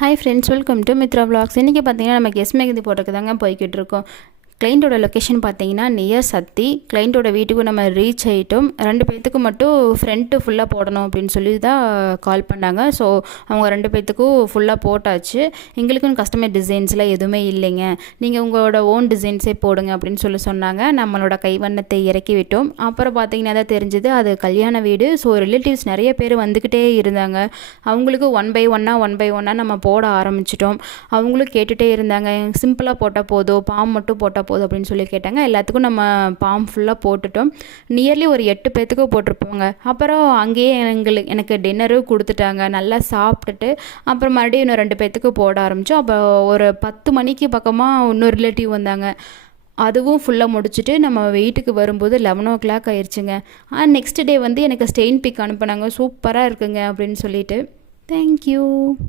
Hi friends, welcome to Mitra vlogs. இன்றைக்கி பார்த்தீங்கன்னா நம்ம கெஸ் மெகந்தி போட்டுக்கு தாங்க போய்கிட்டு இருக்கோம். கிளைண்ட்டோட லொக்கேஷன் பார்த்தீங்கன்னா நியர் சக்தி. கிளைண்ட்டோட வீட்டுக்கு நம்ம ரீச் ஆகிட்டோம். 2 பேர்த்துக்கு மட்டும் ஃப்ரண்ட்டு ஃபுல்லாக போடணும் அப்படின்னு சொல்லி தான் கால் பண்ணாங்க. ஸோ அவங்க 2 பேர்த்துக்கும் ஃபுல்லாக போட்டாச்சு. எங்களுக்கும் கஸ்டமர் டிசைன்ஸ்லாம் எதுவுமே இல்லைங்க, நீங்கள் உங்களோட ஓன் டிசைன்ஸே போடுங்க அப்படின்னு சொன்னாங்க. நம்மளோட கைவண்ணத்தை இறக்கி விட்டோம். அப்புறம் பார்த்தீங்கன்னா தான் தெரிஞ்சது அது கல்யாண வீடு. ஸோ ரிலேட்டிவ்ஸ் நிறைய பேர் வந்துக்கிட்டே இருந்தாங்க. அவங்களுக்கு ஒன் பை ஒன்னாக நம்ம போட ஆரம்பிச்சிட்டோம். அவங்களும் கேட்டுகிட்டே இருந்தாங்க, சிம்பிளாக போட்டால் போதும், பாம் மட்டும் போட்டால் போதும் அப்படின்னு சொல்லி கேட்டாங்க. எல்லாத்துக்கும் நம்ம பாம் ஃபுல்லாக போட்டுட்டோம். நியர்லி ஒரு 8 பேர்த்துக்கு போட்டிருப்போங்க. அப்புறம் அங்கேயே எனக்கு டின்னரும் கொடுத்துட்டாங்க. நல்லா சாப்பிட்டுட்டு அப்புறம் மறுபடியும் இன்னும் 2 பேர்த்துக்கு போட ஆரம்பித்தோம். அப்போ ஒரு 10 மணிக்கு பக்கமாக இன்னொரு ரிலேட்டிவ் வந்தாங்க. அதுவும் ஃபுல்லாக முடிச்சுட்டு நம்ம வீட்டுக்கு வரும்போது 11 ஆயிடுச்சுங்க. நெக்ஸ்ட் டே வந்து எனக்கு ஸ்டெயின் பிக் அனுப்புனாங்க. சூப்பராக இருக்குங்க அப்படின்னு சொல்லிட்டு. தேங்க்யூ.